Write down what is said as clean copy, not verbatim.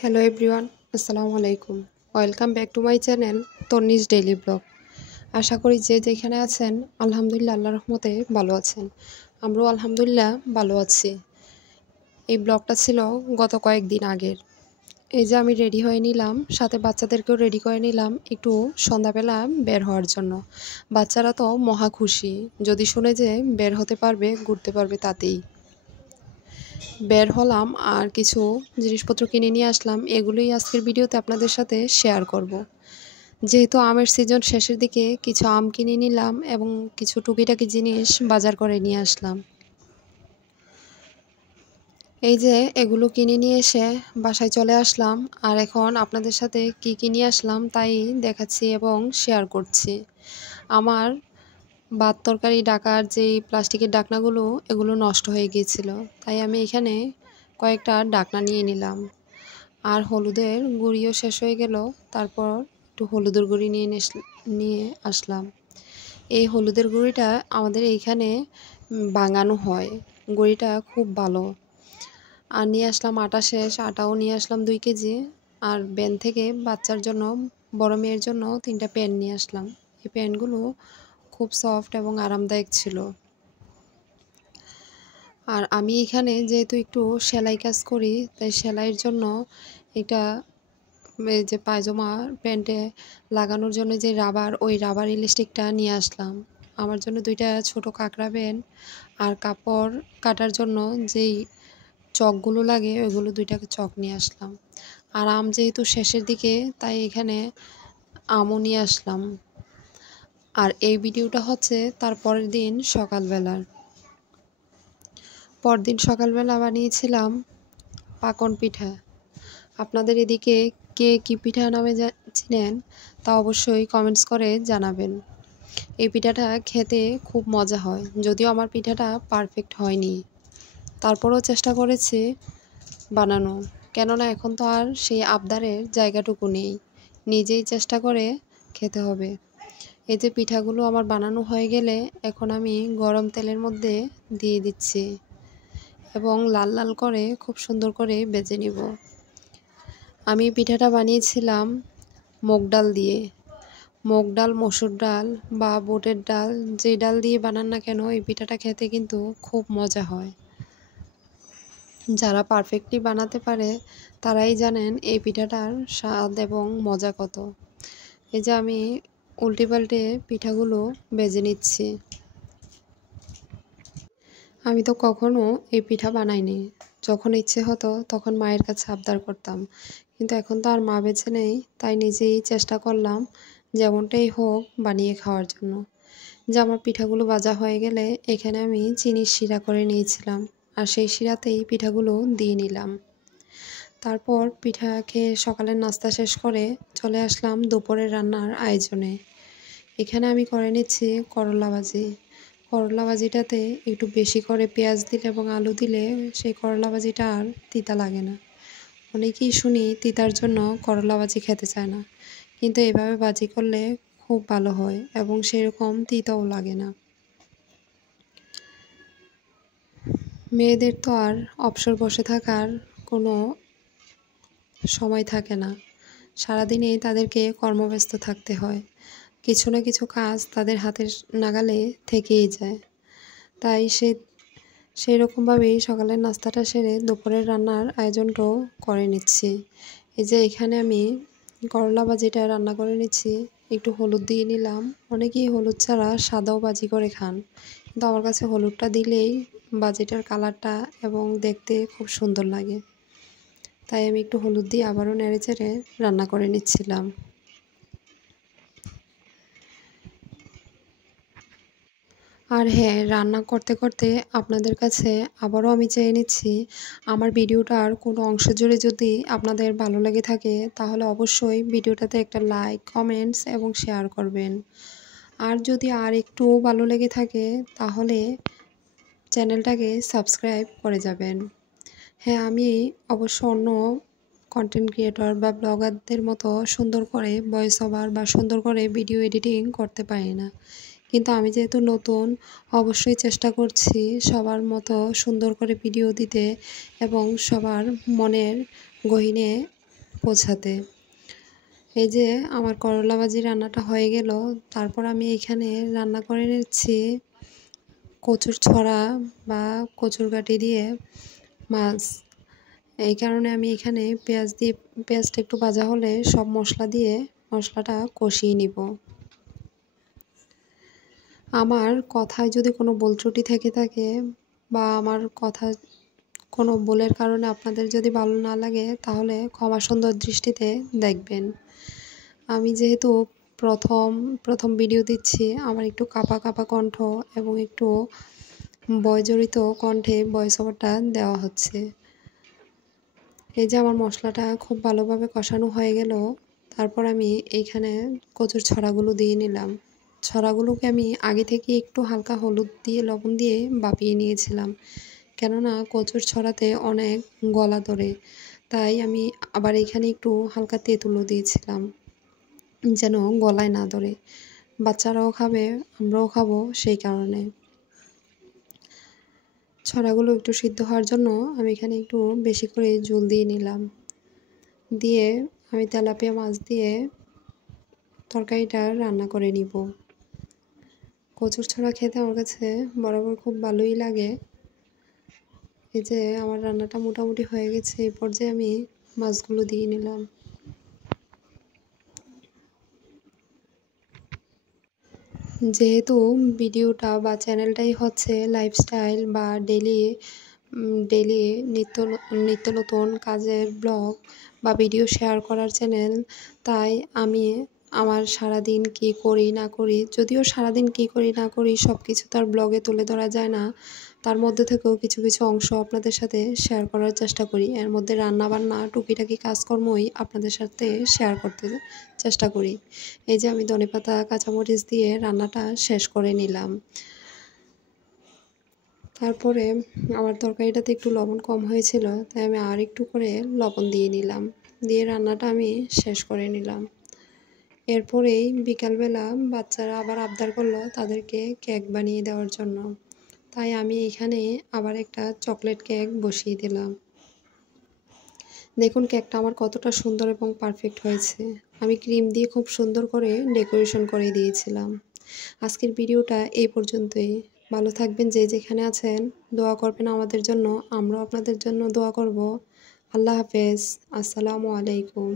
Hello everyone, আসসালামু আলাইকুম। Welcome back to my channel Tonni's daily blog. আশা করি যে যেখানে আছেন আলহামদুলিল্লাহ আল্লাহর রহমতে ভালো আছেন। আমরাও আলহামদুলিল্লাহ ভালো আছি। এই ব্লগটা ছিল গত কয়েকদিন আগের। এই যে আমি রেডি হয়ে নিলাম, সাথে বাচ্চাদেরকেও রেডি করে নিলাম একটু সন্ধ্যাবেলা বের হওয়ার জন্য। বাচ্চারা তো মহা খুশি যদি শুনে যে বের হতে পারবে, ঘুরতে পারবে তাতেই। বের হলাম আর কিছু জিনিসপত্র কিনে নিয়ে আসলাম। এগুলোই আজকের ভিডিওতে আপনাদের সাথে শেয়ার করব। যেহেতু আমের সিজন শেষের দিকে কিছু আম কিনে নিলাম এবং কিছু টুকিটাকি জিনিস বাজার করে নিয়ে আসলাম। এই যে এগুলো কিনে নিয়ে এসে বাসায় চলে আসলাম, আর এখন আপনাদের সাথে কি নিয়ে আসলাম তাই দেখাচ্ছি এবং শেয়ার করছি। আমার ভাত তরকারি ঢাকার যেই প্লাস্টিকের ঢাকনাগুলো এগুলো নষ্ট হয়ে গিয়েছিল, তাই আমি এখানে কয়েকটা ঢাকনা নিয়ে নিলাম। আর হলুদের গুঁড়িও শেষ হয়ে গেল, তারপর একটু হলুদের গুঁড়ি নিয়ে আসলাম। এই হলুদের গুঁড়িটা আমাদের এইখানে বাঙানো হয়, গুঁড়িটা খুব ভালো। আর নিয়ে আসলাম আটা শেষ, আটাও নিয়ে আসলাম 2 কেজি। আর ব্যান থেকে বাচ্চার জন্য, বড় মেয়ের জন্য 3টা প্যান নিয়ে আসলাম। এই প্যানগুলো খুব সফট এবং আরামদায়ক ছিল। আর আমি এখানে যেহেতু একটু সেলাই কাজ করি, তাই সেলাইয়ের জন্য এটা এই যে পায়জামা প্যান্টে লাগানোর জন্য যে রাবার, ওই রাবার ইলাস্টিকটা নিয়ে আসলাম। আমার জন্য 2টা ছোট কাঁকড়া প্যান, আর কাপড় কাটার জন্য যেই চকগুলো লাগে ওইগুলো 2টা চক নিয়ে আসলাম। আর আম যেহেতু শেষের দিকে, তাই এখানে আমও নিয়ে আসলাম। আর এই ভিডিওটা হচ্ছে তার পরের দিন সকালবেলার। পরদিন সকালবেলা বানিয়েছিলাম পাকন পিঠা। আপনাদের এদিকে কে কী পিঠা নামে চিনেন তা অবশ্যই কমেন্টস করে জানাবেন। এই পিঠাটা খেতে খুব মজা হয়, যদিও আমার পিঠাটা পারফেক্ট হয়নি, তারপরেও চেষ্টা করেছি বানানো। কেননা এখন তো আর সেই আবদারের জায়গাটুকু নেই, নিজেই চেষ্টা করে খেতে হবে। এই যে পিঠাগুলো আমার বানানো হয়ে গেলে এখন আমি গরম তেলের মধ্যে দিয়ে দিচ্ছি এবং লাল লাল করে খুব সুন্দর করে ভেজে নিব। আমি পিঠাটা বানিয়েছিলাম মুগ ডাল দিয়ে। মুগ ডাল, মসুর ডাল বা বুটের ডাল, যে ডাল দিয়ে বানান না কেন এই পিঠাটা খেতে কিন্তু খুব মজা হয়। যারা পারফেক্টলি বানাতে পারে তারাই জানেন এই পিঠাটার স্বাদ এবং মজা কত। এই যে আমি উল্টে পাল্টে পিঠাগুলো ভেজে নিচ্ছি। আমি তো কখনো এই পিঠা বানাইনি। যখন ইচ্ছে হতো তখন মায়ের কাছে আবদার করতাম, কিন্তু এখন তো আর মা বেঁচে নেই, তাই নিজেই চেষ্টা করলাম যেমনটাই হোক বানিয়ে খাওয়ার জন্য। যে আমার পিঠাগুলো ভাজা হয়ে গেলে এখানে আমি চিনির শিরা করে নিয়েছিলাম, আর সেই শিরাতেই পিঠাগুলো দিয়ে নিলাম। তারপর পিঠা খেয়ে সকালের নাস্তা শেষ করে চলে আসলাম দুপুরের রান্নার আয়োজনে। এখানে আমি করে নিচ্ছি করলা ভাজি। করলা ভাজিটাতে একটু বেশি করে পেঁয়াজ দিলে এবং আলু দিলে সেই করলা ভাজিটা আর তিতা লাগে না। অনেকেই শুনি তিতার জন্য করলা ভাজি খেতে চায় না, কিন্তু এভাবে ভাজি করলে খুব ভালো হয় এবং সেরকম তিতাও লাগে না। মেয়েদের তো আর অবসর বসে থাকার কোনো সময় থাকে না, সারাদিনেই তাদেরকে কর্মব্যস্ত থাকতে হয়। কিছু না কিছু কাজ তাদের হাতের নাগালে থেকেই যায়। তাই সেই রকমভাবেই সকালের নাস্তাটা সেরে দুপুরের রান্নার আয়োজনটাও করে নিচ্ছি। এই যে এখানে আমি করলা ভাজিটা রান্না করে নিচ্ছি, একটু হলুদ দিয়ে নিলাম। অনেকেই হলুদ ছাড়া সাদাও ভাজি করে খান, কিন্তু আমার কাছে হলুদটা দিলেই ভাজিটার কালারটা এবং দেখতে খুব সুন্দর লাগে, তাই আমি একটু হলুদ দিয়ে আবারও নেড়েচেড়ে রান্না করে নিচ্ছিলাম। আর হ্যাঁ, রান্না করতে করতে আপনাদের কাছে আবারও আমি চেয়ে নিচ্ছি, আমার ভিডিওটার কোনো অংশ জুড়ে যদি আপনাদের ভালো লেগে থাকে তাহলে অবশ্যই ভিডিওটাতে একটা লাইক, কমেন্টস এবং শেয়ার করবেন। আর যদি আর একটু ভালো লেগে থাকে তাহলে চ্যানেলটাকে সাবস্ক্রাইব করে যাবেন। হ্যাঁ, আমি অবশ্য অন্য কন্টেন্ট ক্রিয়েটর বা ব্লগারদের মতো সুন্দর করে ভয়েস ওভার বা সুন্দর করে ভিডিও এডিটিং করতে পারি না, কিন্তু আমি যেহেতু নতুন, অবশ্যই চেষ্টা করছি সবার মতো সুন্দর করে ভিডিও দিতে এবং সবার মনের গহীনে পৌঁছাতে। এই যে আমার করলা ভাজি রান্নাটা হয়ে গেল, তারপর আমি এখানে রান্না করে নিচ্ছি কচুর ছড়া বা কচুর গাঁটি দিয়ে মাছ। এই কারণে আমি এখানে পেঁয়াজটা একটু ভাজা হলে সব মশলা দিয়ে মশলাটা কষিয়ে নিব। আমার কথায় যদি কোনো ভুল ত্রুটি থেকে থাকে বা আমার কথা কোনো ভুলের কারণে আপনাদের যদি ভালো না লাগে, তাহলে ক্ষমা সুন্দর দৃষ্টিতে দেখবেন। আমি যেহেতু প্রথম ভিডিও দিচ্ছি, আমার একটু কাঁপা কাঁপা কণ্ঠ এবং একটু জড়িত কণ্ঠে ভয়েস ওভারটা দেওয়া হচ্ছে। এই যে আমার মশলাটা খুব ভালোভাবে কষানো হয়ে গেল, তারপর আমি এইখানে কচুর ছড়াগুলো দিয়ে নিলাম। ছড়াগুলোকে আমি আগে থেকে একটু হালকা হলুদ দিয়ে লবণ দিয়ে ভাপিয়ে নিয়েছিলাম, কেননা কচুর ছড়াতে অনেক গলা ধরে। তাই আমি আবার এখানে একটু হালকা তেঁতুলও দিয়েছিলাম, যেন গলায় না ধরে। বাচ্চারাও খাবে, আমরাও খাবো, সেই কারণে। ছড়াগুলো একটু সিদ্ধ হওয়ার জন্য আমি এখানে একটু বেশি করে ঝোল দিয়ে নিলাম। দিয়ে আমি তেলাপিয়া মাছ দিয়ে তরকারিটা রান্না করে নিব। কচুর ছড়া খেতে আমার কাছে বরাবর খুব ভালোই লাগে। এই যে আমার রান্নাটা মোটামুটি হয়ে গেছে, এই পর্যায়ে আমি মাছগুলো দিয়ে নিলাম। যেহেতু ভিডিওটা বা চ্যানেলটাই হচ্ছে লাইফস্টাইল বা ডেলি নিত্য নতুন কাজের ব্লগ বা ভিডিও শেয়ার করার চ্যানেল, তাই আমি আমার সারাদিন কী করি না করি, যদিও সারাদিন কী করি না করি সব কিছু তার ব্লগে তুলে ধরা যায় না, তার মধ্যে থেকেও কিছু কিছু অংশ আপনাদের সাথে শেয়ার করার চেষ্টা করি। এর মধ্যে রান্নাবান্না টুকিটাকি কাজকর্মই আপনাদের সাথে শেয়ার করতে চেষ্টা করি। এই যে আমি ধনেপাতা কাঁচামরিচ দিয়ে রান্নাটা শেষ করে নিলাম। তারপরে আমার তরকারিটাতে একটু লবণ কম হয়েছিল, তাই আমি আর একটু করে লবণ দিয়ে নিলাম, দিয়ে রান্নাটা আমি শেষ করে নিলাম। এরপরেই বিকালবেলা বাচ্চারা আবার আবদার করলো তাদেরকে কেক বানিয়ে দেওয়ার জন্য, তাই আমি এখানে আবার একটা চকলেট কেক বসিয়ে দিলাম। দেখুন কেকটা আমার কতটা সুন্দর এবং পারফেক্ট হয়েছে। আমি ক্রিম দিয়ে খুব সুন্দর করে ডেকোরেশন করে দিয়েছিলাম। আজকের ভিডিওটা এই পর্যন্তই। ভালো থাকবেন যে যেখানে আছেন, দোয়া করবেন আমাদের জন্য, আমরাও আপনাদের জন্য দোয়া করব। আল্লাহ হাফেজ। আসসালামু আলাইকুম।